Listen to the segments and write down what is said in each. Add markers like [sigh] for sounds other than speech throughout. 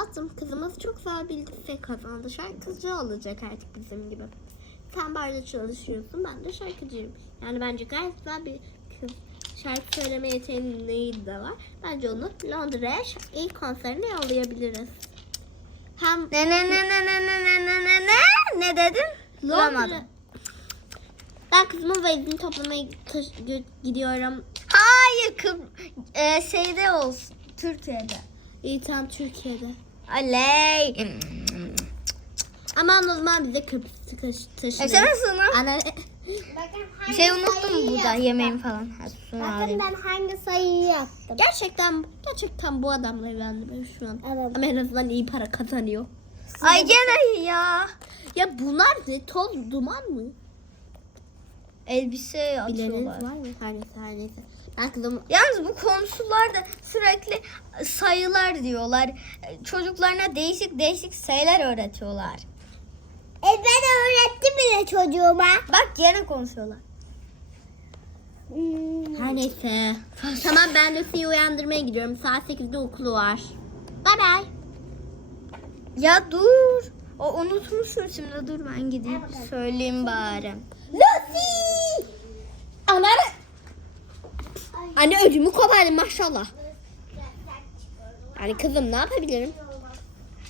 Tatlım kızımız çok güzel bildikse kazandı. Şarkıcı olacak artık bizim gibi. Sen barda çalışıyorsun ben de şarkıcıyım. Yani bence gayet güzel bir kız. Şarkı söyleme yeteneği de var. Bence onu Londra'ya ilk konserine yollayabiliriz. Hem Ne ne ne ne ne ne ne ne ne ne ne dedin? Londra... Ben kızımın valizini toplamaya gidiyorum. Hayır kız e, şeyde olsun Türkiye'de. İyi tam Türkiye'de. Oley. Ama o zaman bize kaş- taşınır. Yaşama sunu. Ana... Bir şey unuttum burada yemeğim falan. Ha, sunu alayım. ben hangi sayıyı yaptım? Gerçekten gerçekten bu adamla evlendim ben şu an. Evet. Ama en azından iyi para kazanıyor. Ay gene ya. Ya bunlar ne? Toz, duman mı? Elbise Bileniniz atıyorlar. var mı? Her neyse her neyse. Kızım Yalnız bu komşular da sürekli sayılar diyorlar. Çocuklarına değişik değişik sayılar öğretiyorlar. E ben öğrettim bile çocuğuma. Bak gene konuşuyorlar. Hmm. her neyse. tamam ben Lucy'yi uyandırmaya gidiyorum. Saat 8'de okulu var. Bye bye. Ya dur. O unutmuşsun şimdi dur ben gideyim söyleyeyim bari. Lucy! Ananı. Anne ödümü kopardım maşallah. Yani kızım ne yapabilirim?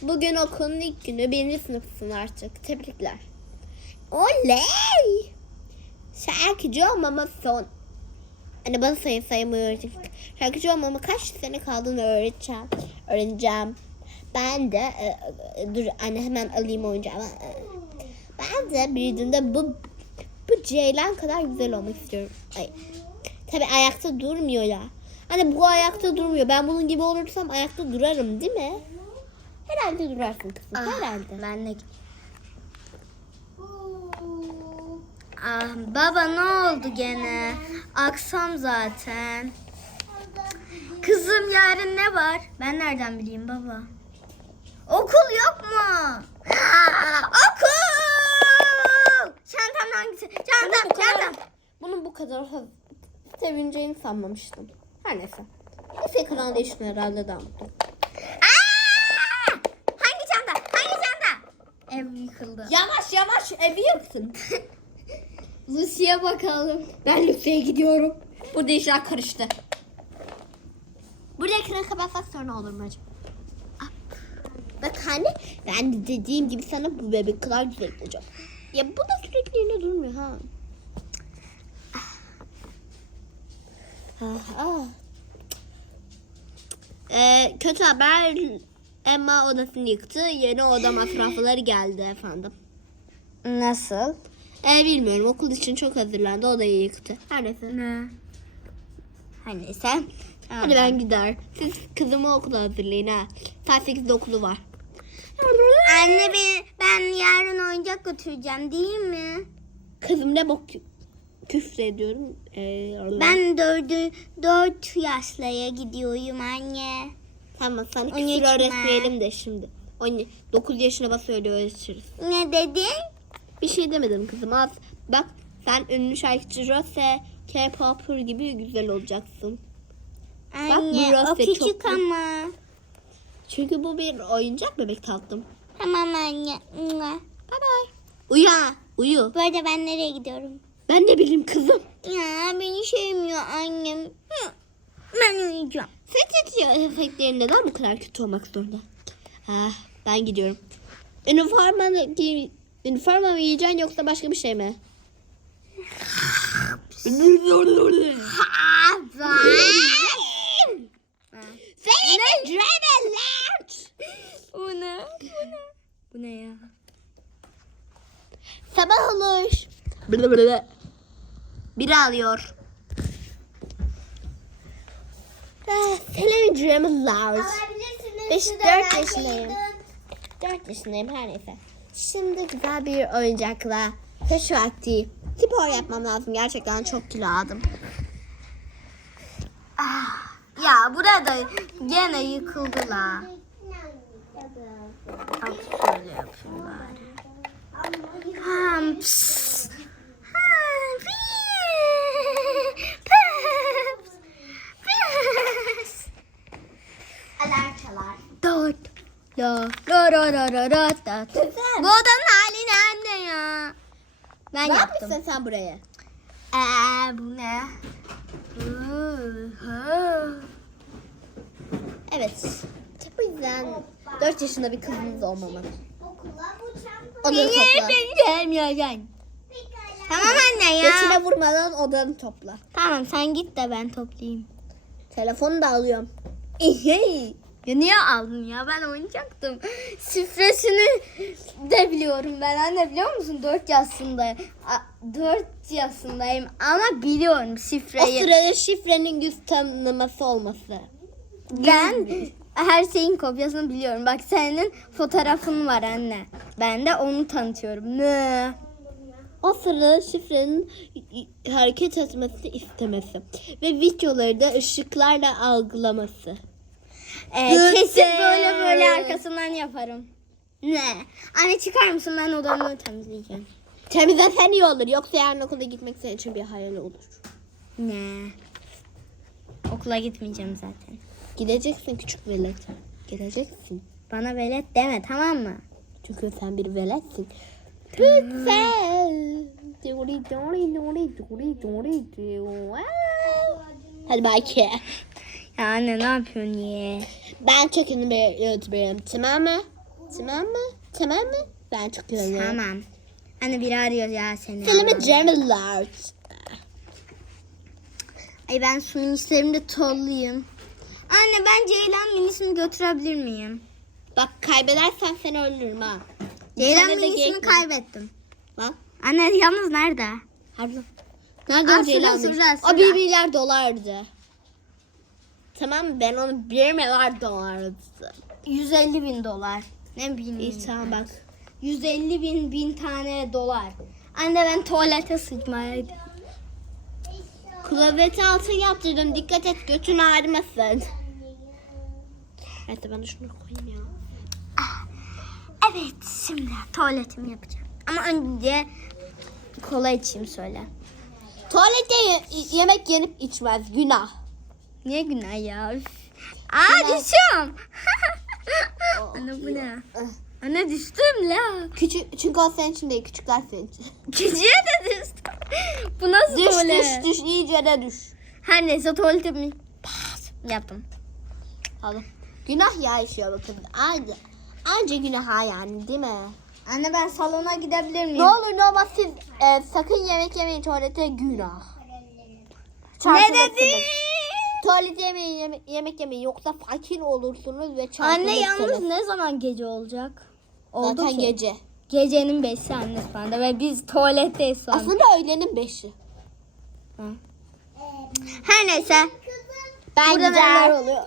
Bugün okulun ilk günü birinci sınıfsın artık. Tebrikler. Oley! Şarkıcı olmama son. Anne bana sayı sayımı öğretecek. Şarkıcı olmama kaç sene kaldığını öğreteceğim. Öğreneceğim. Ben de e, e, dur anne hemen alayım oyuncağımı. Ben de büyüdüğümde bu bu ceylan kadar güzel olmak istiyorum. Ay. Tabi ayakta durmuyor ya. Hani bu ayakta durmuyor. Ben bunun gibi olursam ayakta durarım değil mi? Herhalde durarsın kızım. Herhalde. Ben de Ah baba ne oldu gene? Akşam zaten. Kızım yarın ne var? Ben nereden bileyim baba? Okul yok mu? [laughs] Okul! Çantam hangisi? Bunun bu Çantam, kadar, çantam. bunun bu kadar sevineceğini sanmamıştım. Her neyse. Neyse kanal değiştin herhalde daha mutlu. Aa! Hangi çanta? Hangi çanta? Ev yıkıldı. Yavaş yavaş evi yıksın. [laughs] Lucy'ye bakalım. Ben Lucy'ye gidiyorum. Burada işler karıştı. Burada ekranı kapatsak sonra olur mu acaba? Ah. Bak hani ben de dediğim gibi sana bu bebek kadar güzel olacak. Ya bu da sürekli yerine durmuyor ha. Ee, kötü haber Emma odasını yıktı. Yeni oda masrafları geldi efendim. Nasıl? Ee, bilmiyorum okul için çok hazırlandı odayı yıktı. Her neyse. Ne? Her neyse. Hadi ben gider. Siz kızımı okula hazırlayın ha. Saat 8'de okulu var. Anne ben, ben yarın oyuncak götüreceğim değil mi? Kızım ne bok küfür ediyorum. Ee, Ben dördü, dört yaşlıya gidiyorum anne. Tamam sana küfür öğretmeyelim de şimdi. 9 yaşına bas öyle öğretiriz. Ne dedin? Bir şey demedim kızım. Az. Bak sen ünlü şarkıcı Rose, K-pop'ur gibi güzel olacaksın. Anne burası o küçük çok- ama. Çünkü bu bir oyuncak bebek tatlım. Tamam anne. Bye bye. Uya. Uyu. Bu arada ben nereye gidiyorum? Ben de bileyim kızım. Ya beni sevmiyor annem. Hı, Ben uyuyacağım. Ses efektleri neden bu kadar kötü olmak zorunda? Ah, ben gidiyorum. Üniformanı giy... Üniforma mı giyeceksin yoksa başka bir şey mi? Senin Dremeland! Bu ne? Bu ne? Bu ne ya? Sabah olur. Biri alıyor. Ah, Senin Dremeland. Alabilirsiniz. Beş- dört yaşındayım. 4 yaşındayım her neyse. Şimdi güzel bir oyuncakla kış vakti spor yapmam lazım. Gerçekten çok kilo aldım. Ah, ya burada gene. Al şöyle yapayım bari. Ham, pss. Ham, pis. Pis. Pis. Alarm çalar. Dört La la la la la la da. Bu odanın hali ne anne ya? Ben Ne yaptım. yapmışsın sen buraya? Eee bu ne? Evet. Bu yüzden 4 yaşında bir kızınız olmamalı. Odanı Niye topla. beni gelmeyeceksin? Tamam anne ya. Götüne vurmadan odanı topla. Tamam sen git de ben toplayayım. Telefonu da alıyorum. Ya niye aldın ya? Ben oynayacaktım. Şifresini de biliyorum ben anne biliyor musun? 4 yaşındayım. 4 yaşındayım ama biliyorum O şifreyi. sırada şifrenin yüz tanıması olması. Ben her şeyin kopyasını biliyorum. Bak senin fotoğrafın var anne. Ben de onu tanıtıyorum. Ne? O sırada şifrenin hareket etmesi istemesi. Ve videoları da ışıklarla algılaması. Ee, kesin böyle böyle arkasından yaparım. Ne? Anne çıkar mısın? Ben odamı temizleyeceğim. Temizlesen iyi olur. Yoksa yarın okula gitmek senin için bir hayal olur. Ne? Okula gitmeyeceğim zaten. Gideceksin küçük velet. Gideceksin. Bana velet deme tamam mı? Çünkü sen bir veletsin. Güzel. Hadi belki. Ya anne ne yapıyorsun niye? Ben bir youtuberım. Tamam mı? Tamam mı? Tamam mı? Ben ünlü. Tamam. Anne biri arıyor ya seni. Filmi Cemiler. Ay ben su minislerimi de tollayayım. Anne ben Ceylan minisini götürebilir miyim? Bak kaybedersen seni öldürürüm ha. Ceylan minisini mi? kaybettim. Bak. Anne yalnız nerede? Harbiden. Nerede Aa, o Ceylan? şurada, şurada, O şurada. bir milyar dolardı. Tamam ben onu bir milyar dolardı. 150 bin dolar. Ne bileyim. İyi tamam bak. 150 bin bin tane dolar. Anne ben tuvalete sıçmaya gidiyorum. Klavye altı yaptırdım. Dikkat et götün ağrımasın. Neyse ben de şunu koyayım ya. Evet şimdi tuvaletimi yapacağım. Ama önce kola içeyim söyle. Tuvalette ye- yemek yenip içmez. Günah. Niye günah ya? Üf. Aa düşüyorum. [laughs] Anne bu ne? Anne düştüm la. Küçük, çünkü o senin için değil. Küçükler senin için. [laughs] Küçüğe de düştüm. Bu nasıl düş tuvalet? düş düş. iyice de düş. Her neyse tuvaletimi pas yaptım. Alın. Günah ya işiyor bakın. Anca, anca günaha yani değil mi? Anne ben salona gidebilir miyim? Ne olur ne olmaz siz e, sakın yemek yemeyin tuvalete günah. Ne Çarpılırsınız. Dedi? Tuvalete yemeyin yeme- yemek yemeyin yoksa fakir olursunuz ve Anne çarpılırsınız. yalnız ne zaman gece olacak? Oldu Zaten ki. gece. Gecenin beşi anne falan da ve biz tuvaletteyiz şu an. Aslında öğlenin beşi. Her neyse. Ben Burada neler gider. oluyor?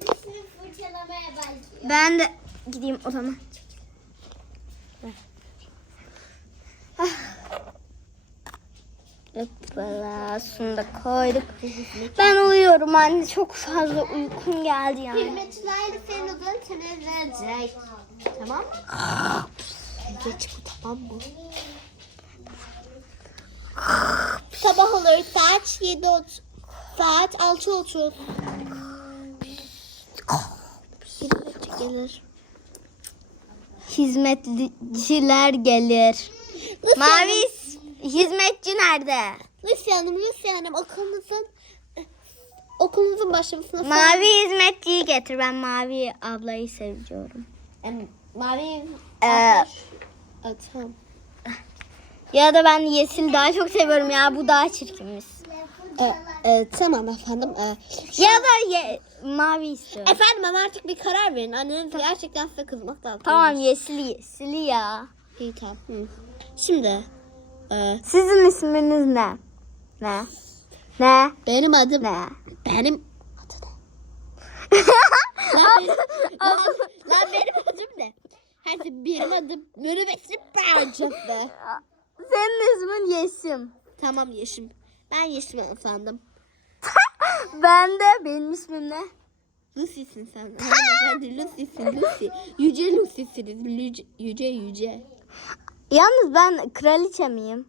Dişini fırçalamaya başlıyor. Ben de gideyim o zaman. Hoppala şunu da koyduk. Ben uyuyorum anne çok fazla uykum geldi yani. Hizmetçiler de senin odanı temizleyecek. Tamam mı? Geç bu tamam mı? Sabah olur saat 7 saat 6 olur. Hizmetçi gelir. Hizmetçiler gelir. Mavi hizmetçi nerede? Lucy Hanım, Lucy Hanım okulunuzun okulunuzun başlamasına Mavi hizmetçiyi getir. Ben mavi ablayı seviyorum. Em, mavi Ee, Aa, tamam. ya da ben yeşil daha çok seviyorum ya. Bu daha çirkinmiş. Ee, e, tamam efendim. Ee, Ya da ye- mavi istiyorum. efendim ama artık bir karar verin. Anneniz gerçekten size kızmaktan. haklı. Tamam yeşil yeşili ya. İyi tamam. Hı. Şimdi Sizin isminiz ne? Ne? Ne? benim adım Ne? benim adı [laughs] ne? lan, benim, lan, lan benim adım ne? Her şey benim adım Mürüvvetli Bercafe. Senin ismin Yeşim. Tamam Yeşim. Ben Yeşim efendim. [laughs] Ben de benim ismim ne? Lucy'sin sen. Hanımefendi Lucy'sin Lucy. Yüce Lucy'siniz. Yüce yüce. yüce. Yalnız ben kraliçe miyim?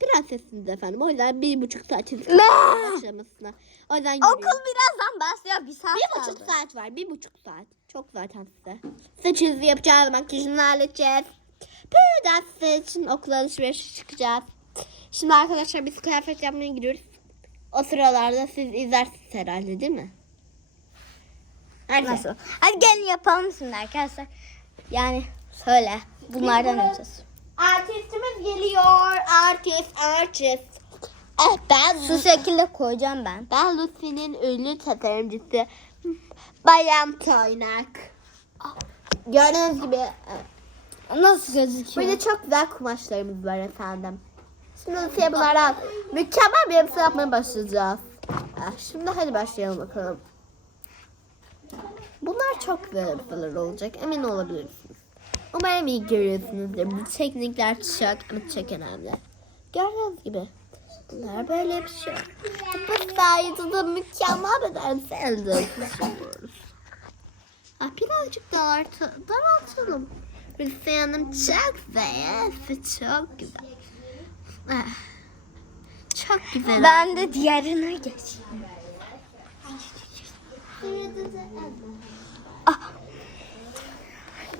Prensesiniz efendim. O yüzden bir buçuk saat başlamasına. O yüzden Okul yürüyün. birazdan başlıyor. Bir saat Bir kaldı. buçuk saat var. Bir buçuk saat. Çok zaten size. Saçınızı yapacağız, makyajını halledeceğiz. Buradan size için okula alışverişe çıkacağız. Şimdi arkadaşlar biz kıyafet yapmaya gidiyoruz. O sıralarda siz izlersiniz herhalde değil mi? Hadi. Nasıl? Hadi gelin yapalım şimdi arkadaşlar. Yani söyle. Bunlardan yapacağız. Artistimiz geliyor. Artist, artist. Eh ben Şu şekilde koyacağım ben. Ben Lucy'nin ünlü tasarımcısı Bayan Toynak. Gördüğünüz gibi Nasıl gözüküyor? burada çok güzel kumaşlarımız var efendim. Şimdi Lucy'ye bunlardan mükemmel bir elbise yapmaya başlayacağız. Ah, Şimdi hadi başlayalım bakalım. Bunlar çok güzel elbiseler olacak emin olabilirsiniz. Umarım iyi görüyorsunuzdur. Bu teknikler çok ama çok önemli. Gördüğünüz gibi bunlar böyle yapışıyor. Bu sayede de mükemmel bir elde etmiş oluyoruz. Ah, birazcık daha artı, daraltalım. Hüseyin'im çok zayıf, çok güzel. Ah, çok güzel. Ben de diğerine geçeyim.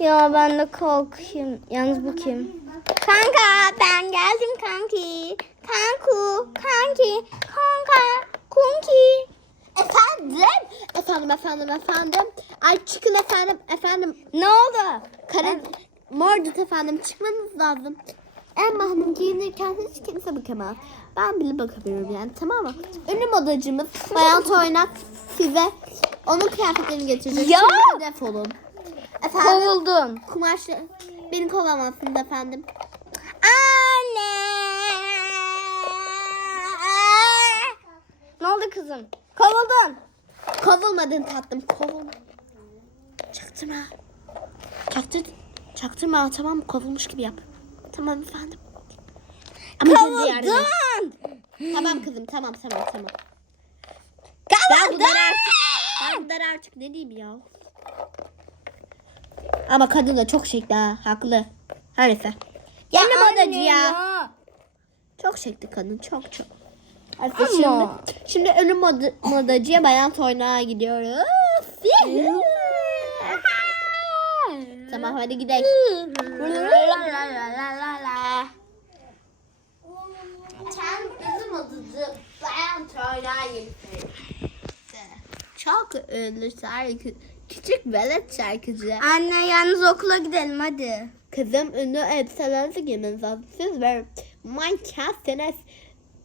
Ya ben de kalkayım. Yalnız bu kim? Kanka ben geldim kanki. Kanku, kanki, kanka, kunki. Efendim, efendim, efendim, efendim. Ay çıkın efendim, efendim. Ne oldu? Karın mordut efendim, çıkmanız lazım. Emma Hanım giyinirken hiç kimse bakamaz. Ben bile bakabilirim yani tamam mı? Ünlü modacımız Bayan Toynak size onun kıyafetlerini getirecek. Ya! Şimdi defolun. Efendim Kovuldun. kumaşlı beni kovamazsınız efendim. Anne. Ne oldu kızım? Kovuldun. Kovulmadın tatlım kovul. Çaktırma. Çaktır. Çaktırma tamam? Kovulmuş gibi yap. Tamam efendim. Ama. Kovuldun. Tamam kızım tamam tamam tamam. Kovuldun. Ben bunları artık, ben bunları artık ne diyeyim ya. Ama kadın da çok şekli ha haklı. Her neyse. Gelme modacı ya. Çok şekli kadın çok çok. Hadi Ama- şimdi, şimdi ölüm moda, modacıya bayan toynağa gidiyoruz. tamam hadi gidelim. Sen bizim modacı bayan toynağa Çok ünlü şarkı. Küçük velet şarkıcı. Anne yalnız okula gidelim hadi. Kızım ünlü elbiselerinizi giymeniz lazım. Siz ve mankentsiniz.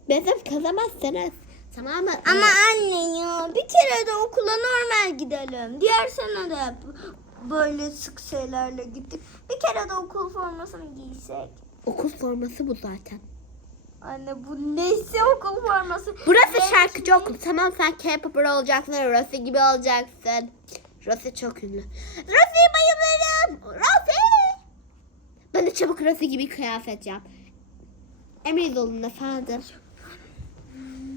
Bizim kızamazsınız. Tamam mı? Ama anne ya bir kere de okula normal gidelim. Diğer sene de böyle sık şeylerle gittik. Bir kere de okul formasını giysek. Okul forması bu zaten. Anne bu neyse okul forması. Burası şarkıcı okulu. Tamam sen K-pop'er olacaksın. Rossi gibi olacaksın. Rossi çok ünlü. Rossi'ye bayılırım. Rossi. Ben de çabuk Rossi gibi kıyafet yap. Emir olun efendim.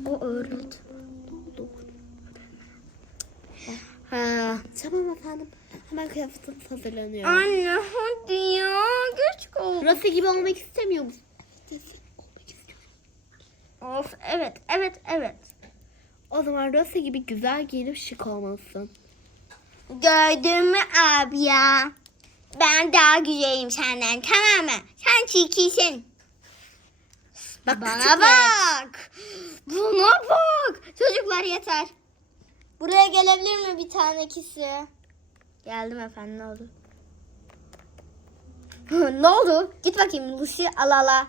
O öğret. Ha, tamam efendim. Hemen kıyafetim hazırlanıyor. Anne hadi ya geç kaldık. Rossi gibi olmak istemiyor musun? Of evet evet evet. O zaman Rossi gibi güzel giyinip şık olmalısın. Gördün mü abi ya? Ben daha güzelim senden tamam mı? Sen çirkinsin. Bak Bana bak. Buna bak. Çocuklar yeter. Buraya gelebilir mi bir tane ikisi? Geldim efendim ne oldu? [laughs] ne oldu? Git bakayım Lucy al ala.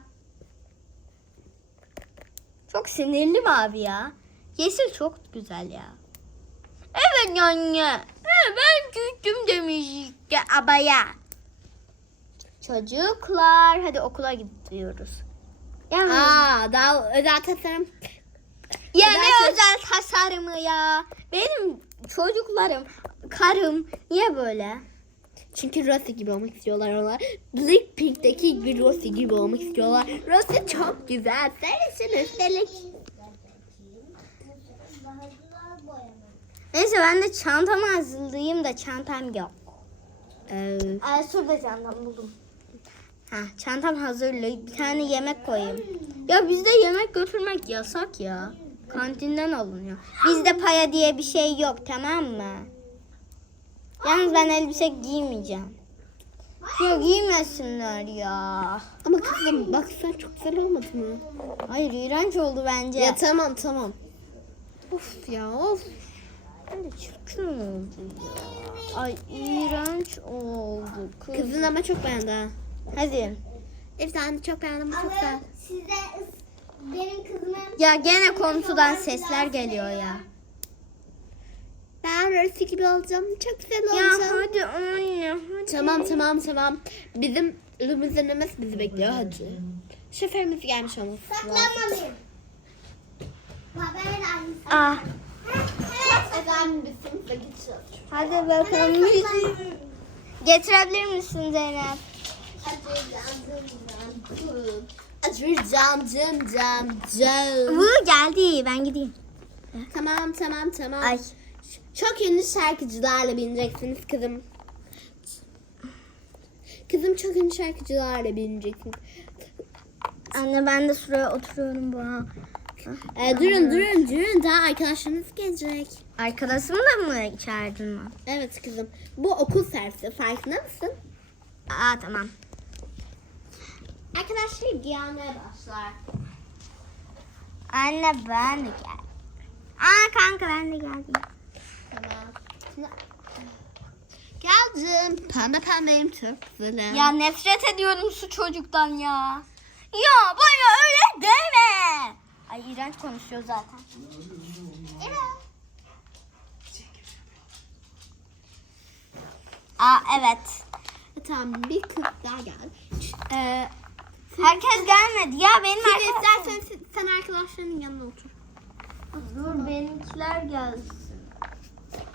Çok sinirli mi abi ya? Yeşil çok güzel ya. Evet anne. He, ben küçüm demişti abaya. Çocuklar hadi okula gidiyoruz. Yani Aa, daha özel tasarım. ya Güzel ne şey. özel tasarımı ya. Benim çocuklarım, karım niye böyle? Çünkü Rossi gibi olmak istiyorlar onlar. Blackpink'teki gibi Rossi gibi olmak istiyorlar. Rossi çok güzel. Sarısın üstelik. Neyse ben de çantamı hazırlayayım da çantam yok. Ee, Ay şurada çantam buldum. Ha çantam hazırlayıp bir tane yemek koyayım. Ya bizde yemek götürmek yasak ya. Kantinden alınıyor. Bizde paya diye bir şey yok tamam mı? Yalnız ben elbise giymeyeceğim. Ya giymesinler ya. Ama kızım bak sen çok güzel olmadı mı? Hayır iğrenç oldu bence. Ya tamam tamam. Of ya of. Ben de çirkin oldu ya. Ay iğrenç oldu kız. Kızın ama çok beğendi ha. Hadi. Evet ben de çok beğendim. Çok güzel. Size benim kızıma Ya gene komşudan sesler geliyor ya. Ben Röfi gibi olacağım. Çok güzel Ya olacağım. hadi anne hadi. Tamam tamam tamam. Bizim limuzinimiz bizi bekliyor hadi. Şoförümüz gelmiş olması lazım. saklanmalıyım. Haber annesi. Ah. Hadi bakalım. Getirebilir misin Zeynep? Açacağım cam cam cam. Bu geldi ben gideyim. Tamam tamam tamam. Ay. Çok ünlü şarkıcılarla bineceksiniz kızım. Kızım çok ünlü şarkıcılarla bineceksiniz. Anne ben de şuraya oturuyorum bu. Ee, durun durun durun daha arkadaşlarınız gelecek. Arkadaşımı da mı çağırdın mı? Evet kızım. Bu okul servisi farkında mısın? Aa tamam. Arkadaşlar gelmeye başlar. Anne ben de gel. Aa kanka ben de geldim. Tamam. Şimdi- Geldim. Pembe pembeyim çok güzelim. Ya nefret ediyorum şu çocuktan ya. Ya bana öyle deme. Ay iğrenç konuşuyor zaten. Aa evet. Tamam bir kız daha gel. Ee, Herkes gelmedi. Ya benim Siz arkadaşlarım. sen- sen arkadaşlarının yanına otur. Dur benimkiler gelsin.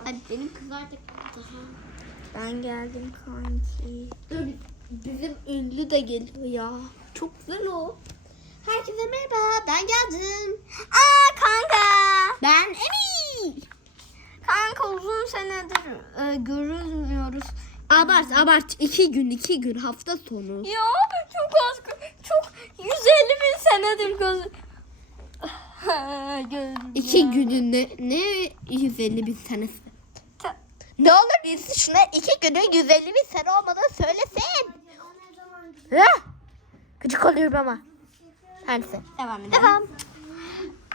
Hadi benim kızlar da daha. Ben geldim kanki. Dur bizim ünlü de geliyor ya. Çok güzel o. Herkese merhaba ben geldim. Aa kanka. Ben Emi. Kanka uzun senedir e, görülmüyoruz. Abart abart iki gün iki gün hafta sonu. Ya çok az çok 150 bin senedir göz [laughs] Göz- İki günün ne, ne 150 bin senesi. Ne olur birisi şuna iki günün 150 bin sene olmadığını söylesin. Heh. Gıcık oluyorum ama. Neyse. Devam edelim. Devam.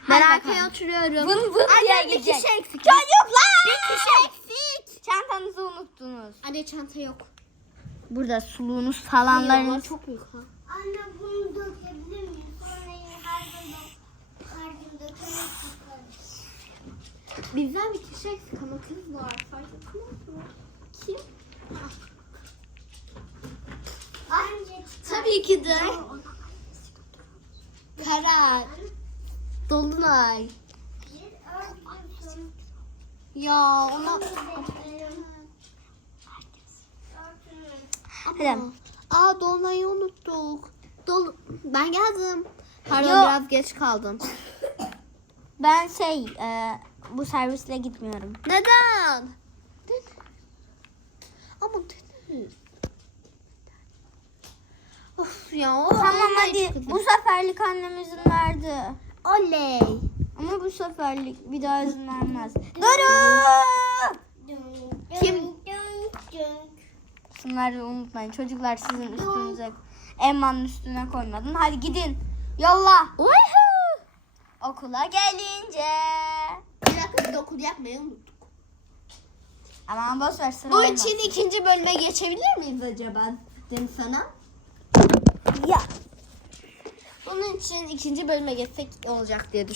Ben Hadi arkaya bakalım. oturuyorum. Vın vın Anne, diye bir gidecek. kişi eksik. Çocuklar! Bir kişi eksik. Çantanızı unuttunuz. Anne çanta yok. Burada suluğunuz Hayır, falanlarınız. çok büyük ha. Anne bunu dökebilir miyim? Sonra her gün her gün tutarız. Bizden bir kişi eksik ama kız var. Fark etmez mi? Kim? Bence Tabii ki de. Karar. Dolunay. Ya ona... Hadi. Aa Dolunay'ı unuttuk. Dol ben geldim. Pardon Yo. biraz geç kaldım. Ben şey e, bu servisle gitmiyorum. Neden? Ama neden? Of ya. of. Tamam hadi. çok Bu seferlik annem izin verdi. Oley. Ama bu seferlik bir daha izin vermez. Durun! Kim? Şunları unutmayın. Çocuklar sizin üstünüze Emma'nın üstüne koymadın. Hadi gidin. Yolla. Okula gelince. Bir dakika biz okul yapmayı unuttuk. Aman boş ver Bu için ikinci bölüme geçebilir miyiz acaba? Dedim sana. Ya. Bunun için ikinci bölüme geçsek olacak diye